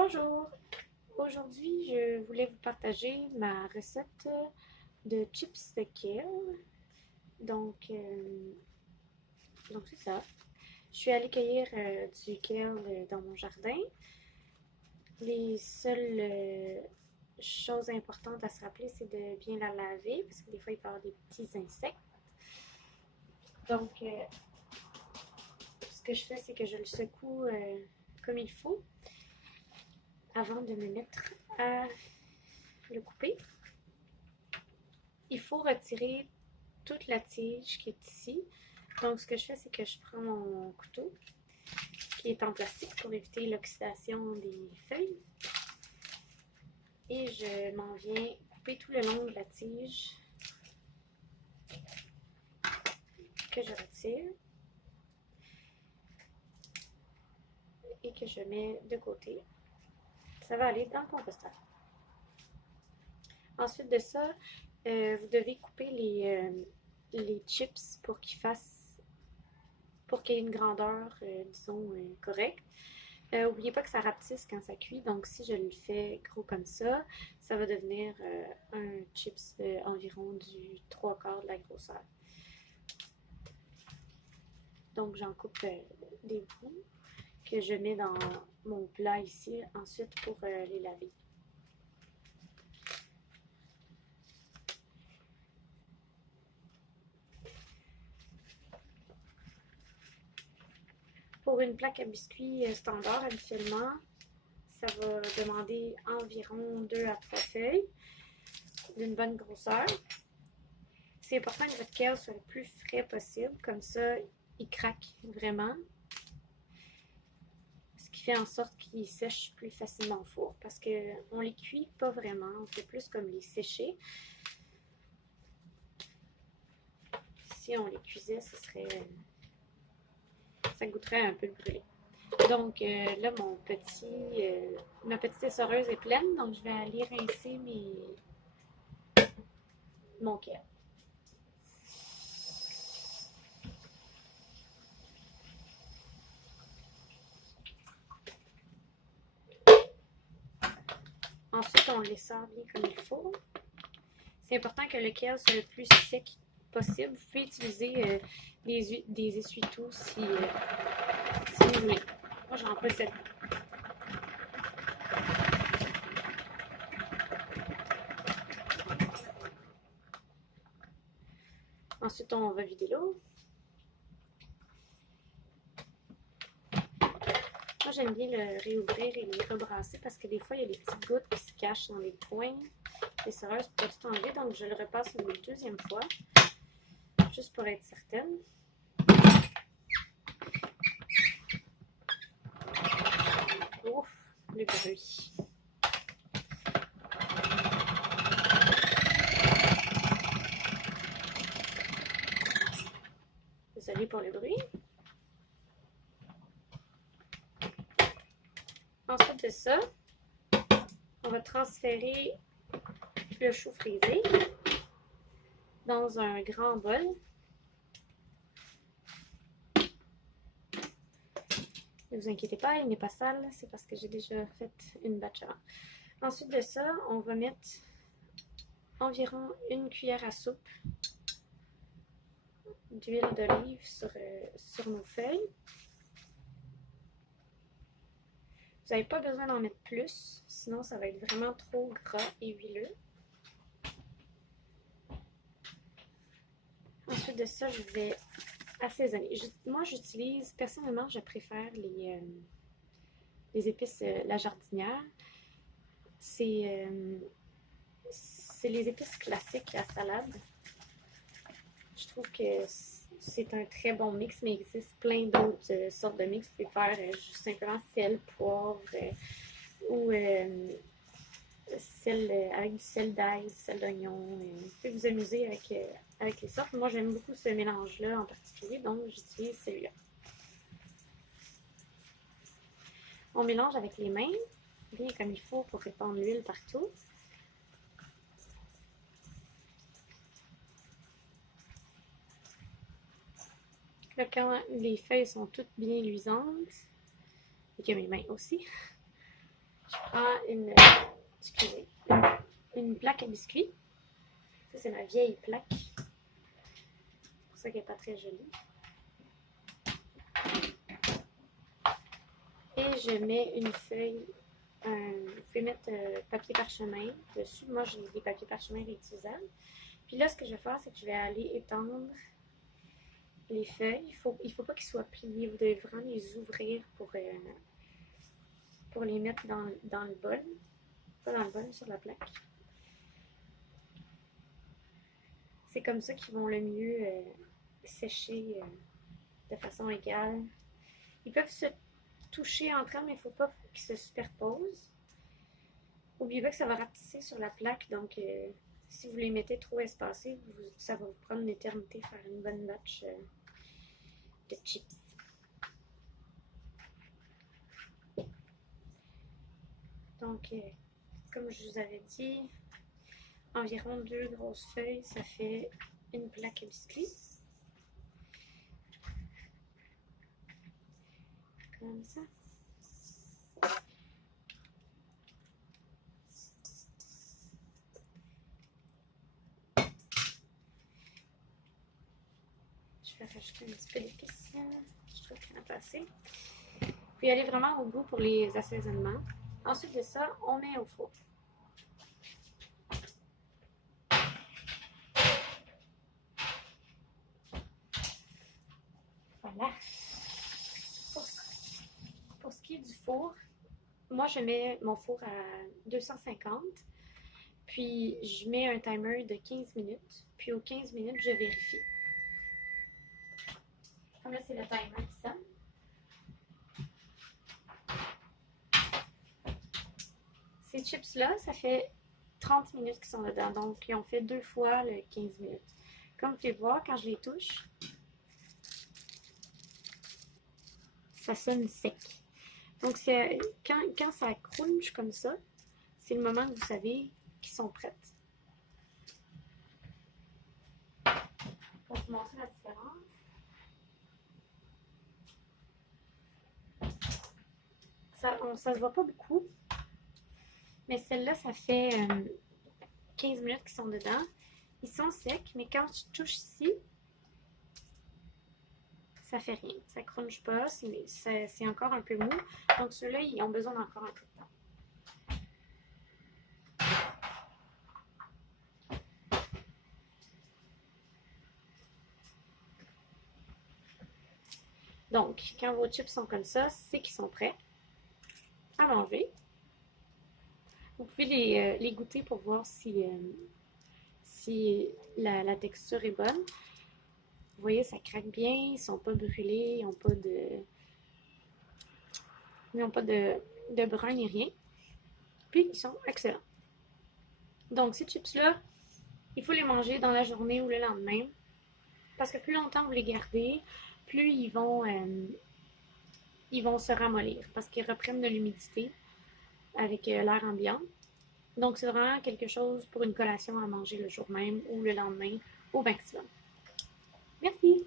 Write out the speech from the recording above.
Bonjour! Aujourd'hui, je voulais vous partager ma recette de chips de kale. Donc, euh, donc c'est ça. Je suis allée cueillir du kale dans mon jardin. Les seules choses importantes à se rappeler, c'est de bien la laver parce que des fois, il peut y avoir des petits insectes. Donc, ce que je fais, c'est que je le secoue comme il faut avant de me mettre à le couper. Il faut retirer toute la tige qui est ici. Donc, ce que je fais, c'est que je prends mon couteau qui est en plastique pour éviter l'oxydation des feuilles et je m'en viens couper tout le long de la tige que je retire et que je mets de côté. Ça va aller dans le composteur. Ensuite de ça, vous devez couper les chips pour qu'il y ait une grandeur, disons, correcte. N'oubliez pas que ça rapetisse quand ça cuit, donc si je le fais gros comme ça va devenir un chips environ du 3/4 de la grosseur. Donc j'en coupe des bouts que je mets dans mon plat ici, ensuite pour les laver. Pour une plaque à biscuits standard, habituellement, ça va demander environ 2 à 3 feuilles d'une bonne grosseur. C'est important que votre kale soit le plus frais possible, comme ça, il craque vraiment. Ce qui fait en sorte qu'il sèche plus facilement au four, parce qu'on les cuit pas vraiment, on fait plus comme les sécher. Si on les cuisait, ça goûterait un peu le brûlé. Donc là, ma petite essoreuse est pleine, donc je vais aller rincer mon kale. Ensuite, on les sort bien comme il faut. C'est important que le kale soit le plus sec possible. Vous pouvez utiliser des essuie-tout si vous voulez. Moi, j'en possède. Ensuite, on va vider l'eau. Moi, j'aime bien le réouvrir et les rebrasser parce que des fois, il y a des petites gouttes qui se cachent dans les coins. Les serreuses pour tout enlever, donc je le repasse une deuxième fois, juste pour être certaine. Ouf, le bruit. Désolée pour le bruit. Ensuite de ça, on va transférer le chou frisé dans un grand bol. Ne vous inquiétez pas, il n'est pas sale, c'est parce que j'ai déjà fait une batch avant. Ensuite de ça, on va mettre environ une cuillère à soupe d'huile d'olive sur nos feuilles. Vous n'avez pas besoin d'en mettre plus, sinon ça va être vraiment trop gras et huileux. Ensuite de ça, je vais assaisonner. Moi, personnellement, je préfère les épices La Jardinière. C'est les épices classiques à salade. Je trouve que c'est un très bon mix, mais il existe plein d'autres sortes de mix. Vous pouvez faire juste simplement sel, poivre ou avec du sel d'ail, du sel d'oignon. Vous pouvez vous amuser avec les sortes. Moi, j'aime beaucoup ce mélange-là en particulier, donc j'utilise celui-là. On mélange avec les mains, bien comme il faut pour répandre l'huile partout. Là, quand les feuilles sont toutes bien luisantes, et que mes mains aussi, Je prends excusez, une plaque à biscuits. Ça, c'est ma vieille plaque. C'est pour ça qu'elle n'est pas très jolie. Et je mets une feuille. Vous pouvez mettre papier parchemin dessus. Moi, j'ai des papiers parchemin réutilisables. Puis là, ce que je vais faire, c'est que je vais aller étendre les feuilles. Il faut pas qu'ils soient pliés. Vous devez vraiment les ouvrir pour les mettre dans le bol. Pas dans le bol, sur la plaque. C'est comme ça qu'ils vont le mieux sécher de façon égale. Ils peuvent se toucher entre eux, mais il ne faut pas qu'ils se superposent. N'oubliez pas que ça va rapetisser sur la plaque, donc si vous les mettez trop espacés, ça va vous prendre une éternité faire une bonne batch de chips. Donc, comme je vous avais dit, environ 2 grosses feuilles, ça fait une plaque à biscuits. Comme ça. Je vais rajouter un petit peu d'épices. Je trouve qu'il y en a pas assez. Puis aller vraiment au goût pour les assaisonnements. Ensuite de ça, on met au four. Voilà. Pour ce qui est du four, moi je mets mon four à 250. Puis je mets un timer de 15 minutes. Puis aux 15 minutes, je vérifie. Comme là, c'est le timer qui sonne. Ces chips-là, ça fait 30 minutes qu'ils sont dedans. Donc, ils ont fait 2 fois le 15 minutes. Comme vous pouvez voir, quand je les touche, ça sonne sec. Donc, quand ça crunch comme ça, c'est le moment que vous savez qu'ils sont prêtes. On va vous montrer la différence. Ça se voit pas beaucoup. Mais celle-là, ça fait 15 minutes qu'ils sont dedans. Ils sont secs, mais quand je touche ici, ça fait rien. Ça crunche pas, c'est encore un peu mou. Donc ceux-là, ils ont besoin d'encore un peu de temps. Donc, quand vos chips sont comme ça, c'est qu'ils sont prêts à manger. Vous pouvez les goûter pour voir si la texture est bonne. Vous voyez, ça craque bien, ils ne sont pas brûlés, ils n'ont pas de brun ni rien. Puis, ils sont excellents. Donc, ces chips-là, il faut les manger dans la journée ou le lendemain. Parce que plus longtemps vous les gardez, plus ils vont se ramollir. Parce qu'ils reprennent de l'humidité avec l'air ambiant. Donc, c'est vraiment quelque chose pour une collation à manger le jour même ou le lendemain au maximum. Merci!